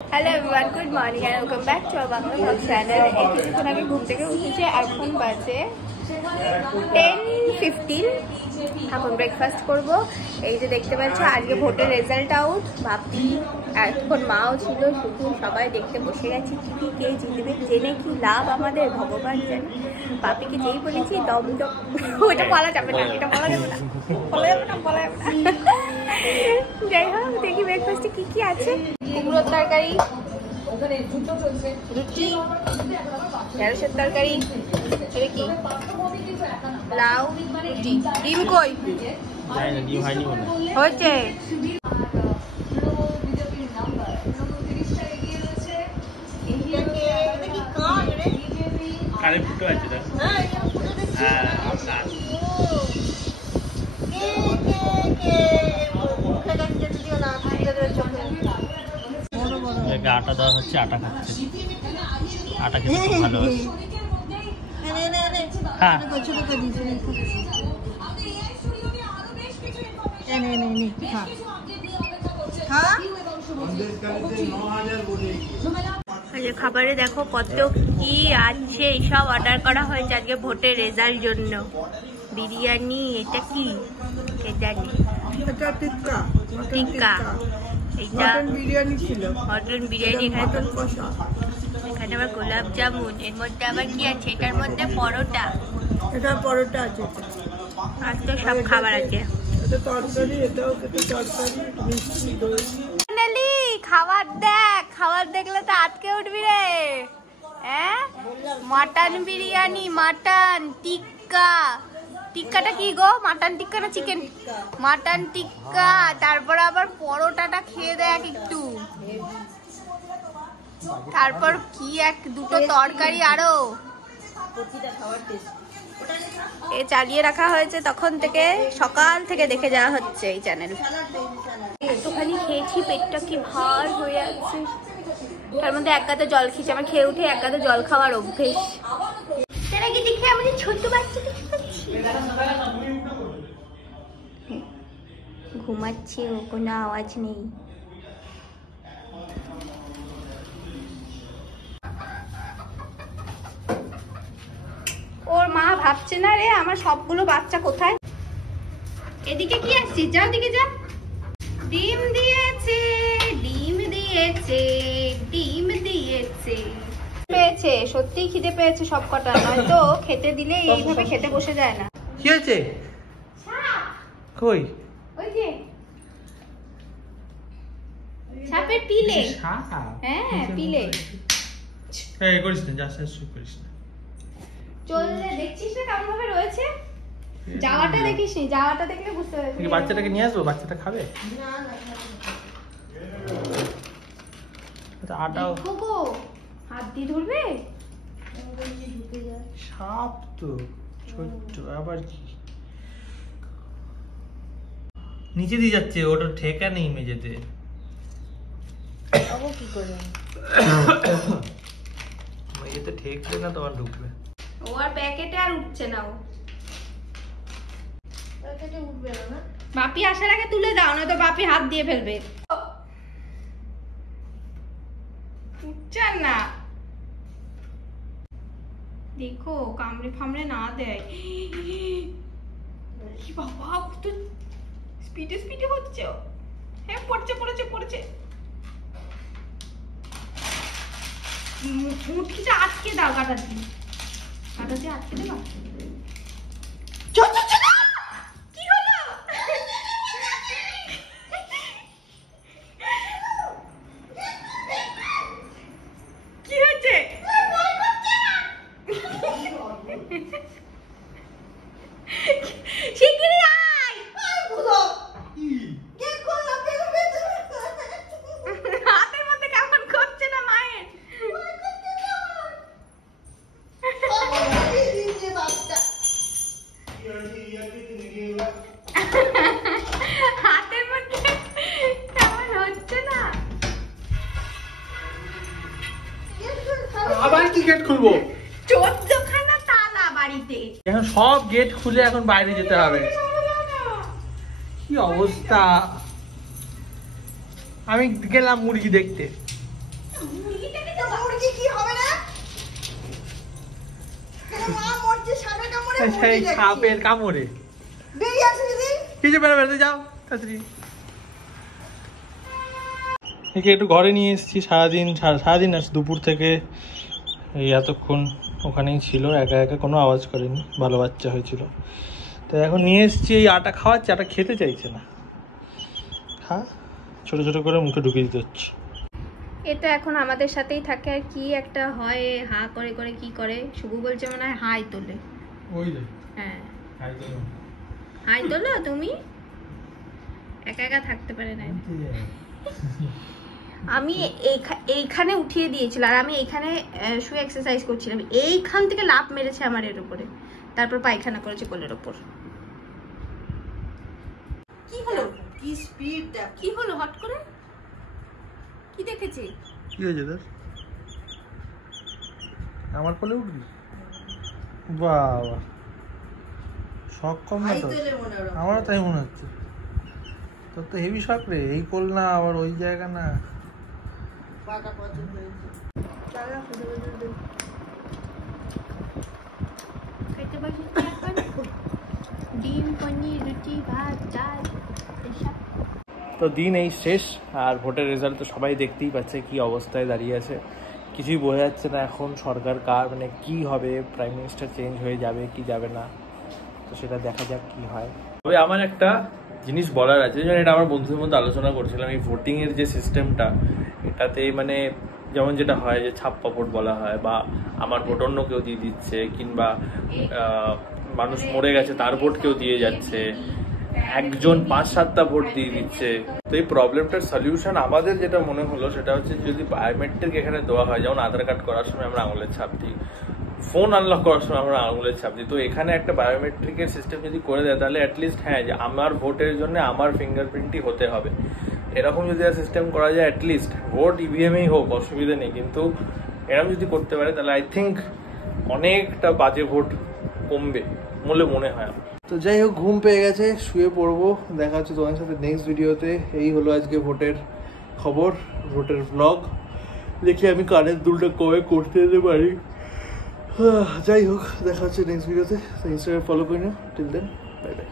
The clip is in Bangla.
Hello everyone, good morning and welcome back to our Bangla blog channel. এই কিছুক্ষণ আগে ঘুম থেকে উঠেছে, এখন বাজে 10:15। এখন ব্রেকফাস্ট করব। এই যে দেখতে পাচ্ছ আজকে ভোটের রেজাল্ট আউট। বাপি এখন মাও ছিল, শুধু সবাই দেখতে বসে গেছে কি কে জিতবে, জেনে কি লাভ আমাদের ভগবান জানে। বাপিকে যেই বলেছি দম দম, ওইটা বলা যাবে না, এটা বলা যাবে না, বলা যাবে না, বলা যাবে না। যাই হোক, দেখি ব্রেকফাস্টে কি কি আছে। কুমড়োর তরকারি, রুটি, ঢেঁড়সের তরকারি, এটা কি লাউ, রুটি। ডিম কই হয়েছে? আটা দেওয়া হচ্ছে, আটা খাচ্ছে, আটা খেতে খুব ভালো হচ্ছে। হ্যাঁ খাবারে দেখো কত কি আছে, সব অর্ডার করা হয়েছে আজকে ভোটের রেজাল্ট জন্য। বিরিয়ানি, এটা কি জানি, টিক্কা, মটন বিরিয়ানি ছিল, মটন বিরিয়ানি। এখানে আবার গোলাপ জামুন, এর মধ্যে আবার কি আছে, এটার মধ্যে পরোটা, এটা পরোটা আছে, আর তো সব খাবার আছে। এটা তরকারি, এটাও তরকারি, মিষ্টি, দই। ফাইনালি খাবার দেখ, খাবার দেখলে তো আটকে উঠবি রে। হ্যাঁ, মটন বিরিয়ানি, মটন টিক্কা। টিক্কাটা কি গো? মাটন টিক্কা না চিকেন? মাটন টিক্কা। তারপর আবার পরোটাটা খেয়ে দেখ একটু, তারপর কি দুটো তরকারি আরো। এ চালিয়ে রাখা হয়েছে তখন থেকে, সকাল থেকে দেখে যাওয়া হচ্ছে এই চ্যানেল। একটুখানি খেয়েছি, পেটটা কি ভার হয়ে আছে। তার মধ্যে এক গাদা জল খেয়েছি। আমার খেয়ে উঠে এক গাদা জল খাওয়ার অভ্যেস। তার আগে দেখে আমাদের ছোট বাচ্চা ঘুমাচ্ছে, ও কোনো আওয়াজ নেই। ওর মা ভাবছে না রে আমার সবগুলো বাচ্চা কোথায়। এদিকে কি আসছিস? যা দিকে যা। ডিম দিয়েছে, ডিম দিয়েছে, ডিম দিয়েছে। পেয়েছে, সত্যিই খিদে পেয়েছে সব কটা, নয়তো খেতে দিলে এইভাবে খেতে বসে যায় না। কি হয়েছে? কই? ওই যে সাপের পিলে। হ্যাঁ, পিলে। এই করিস না, যা শেষ করিস না। চললে দেখছিস না কেমন ভাবে রয়েছে। যাওয়াটা দেখিস নি, যাওয়াটা দেখলে বুঝতে পারবি। বাচ্চাটাকে নিয়ে আসবো, বাচ্চাটা খাবে না না, আটাও গো হাত দিয়ে ধরবে। সাপ তো ছোট্ট, আবার কি নিচে দিয়ে যাচ্ছে, ওটা ঠেকা নেই মেঝেতে। কি করে মেঝেতে ঠেকলে না তোমার ঢুকবে। ও আর প্যাকেটে আর উঠছে না, ও প্যাকেটে উঠবে না। বাপি আসার আগে তুলে দাও, না তো বাপি হাত দিয়ে ফেলবে। উঠছে না, দেখো কামড়ে ফামড়ে না দেয়। কি বাবা, কত স্পিডে স্পিডে হচ্ছে। হ্যাঁ, পড়ছে পড়েছে পড়ছে। মুটকিটা আটকে দাও, কাটা দিয়ে আটকে দেবা। কি হলো? কি হয়েছে? শিগগিরই আয়। হাতের মধ্যে কেমন করছে না মায়ের। হাতের মধ্যে কেমন হচ্ছে না। আবার কি গেট খুলবো? 14খানা তালা বাড়িতে। এখন সব গেট খুলে এখন বাইরে যেতে হবে। কি অবস্থা। আমি গেলাম মুরগি দেখতে, সাপের কামড়ে কিছু বেড়াতে যাও তাড়াতাড়ি। একে একটু ঘরে নিয়ে এসেছি, সারাদিন আছে দুপুর থেকে এই এতক্ষণ ওখানেই ছিল, একা একা কোনো আওয়াজ করেনি, ভালো বাচ্চা হয়েছিল। তো এখন নিয়ে এসেছি, এই আটা খাওয়াচ্ছি, আটা খেতে চাইছে না, ছোট ছোট করে মুখে ঢুকিয়ে দিতে হচ্ছে। এটা এখন আমাদের সাথেই থাকে, আর কি একটা হয় হা করে করে কি করে, শুভু বলছে মনে হয় হাই তোলে। হ্যাঁ হাই তোলো, তুমি একা একা থাকতে পারে না। আমি এইখানে উঠিয়ে দিয়েছিলাম, আর আমি এইখানে শুয়ে এক্সারসাইজ করছিলাম, এইখান থেকে লাফ মেরেছে আমার এর উপরে, তারপর পায়খানা করেছে কোলের ওপর। কি হলো? কি স্পিড! কি হলো হট করে? কি দেখেছি? কি হয়েছে তোর? আমার কোলে উঠবি? বাবা শখ কম না তো? আমারও তাই মনে হচ্ছে। তোর তো হেভি শখ রে, এই কোল না আবার ওই জায়গা না। ডিম, পনির, রুটি, ভাত, চাল, এসব। তো দিন এই শেষ, আর ভোটের রেজাল্ট তো সবাই দেখতেই পাচ্ছে কি অবস্থায় দাঁড়িয়ে আছে, কিছুই বোঝা যাচ্ছে না এখন সরকার কার, মানে কি হবে, প্রাইম মিনিস্টার চেঞ্জ হয়ে যাবে কি যাবে না, তো সেটা দেখা যাক কি হয়। তবে আমার একটা জিনিস বলার আছে, এটা আমার বন্ধুদের মধ্যে আলোচনা করছিলাম, এই ভোটিংয়ের যে সিস্টেমটা, এটাতে মানে যেমন যেটা হয় যে ছাপ্পা ভোট বলা হয়, বা আমার ভোট অন্য কেউ দিয়ে দিচ্ছে, কিংবা মানুষ মরে গেছে তার ভোট কেউ দিয়ে যাচ্ছে, একজন 5-7টা ভোট দিয়ে দিচ্ছে। তো এই প্রবলেমটার সলিউশন আমাদের যেটা মনে হলো সেটা হচ্ছে যদি বায়োমেট্রিক এখানে দেওয়া হয়, যেমন আধার কার্ড করার সময় আমরা আঙুলের ছাপ দিই, ফোন আনলক করার সময় আমরা আঙুলের ছাপ দিই, তো এখানে একটা বায়োমেট্রিকের সিস্টেম যদি করে দেয় তাহলে অ্যাটলিস্ট হ্যাঁ যে আমার ভোটের জন্য আমার ফিঙ্গারপ্রিন্টই হতে হবে, এরকম যদি সিস্টেম করা যায়, অ্যাটলিস্ট ভোট ইভিএমেই হোক অসুবিধা নেই, কিন্তু এরকম যদি করতে পারে তাহলে আই থিঙ্ক অনেকটা বাজে ভোট কমবে বলে মনে হয়। তো যাই হোক, ঘুম পেয়ে গেছে, শুয়ে পড়বো, দেখা হচ্ছে তোমার সাথে নেক্সট ভিডিওতে। এই হলো আজকে ভোটের খবর, ভোটের ব্লগ। দেখি আমি কানের দুলটা কবে করতে যেতে পারি। যাই হোক, দেখা হচ্ছে নেক্সট ভিডিওতে। ইনস্টাগ্রামে ফলো করে নিও। Till then, bye by.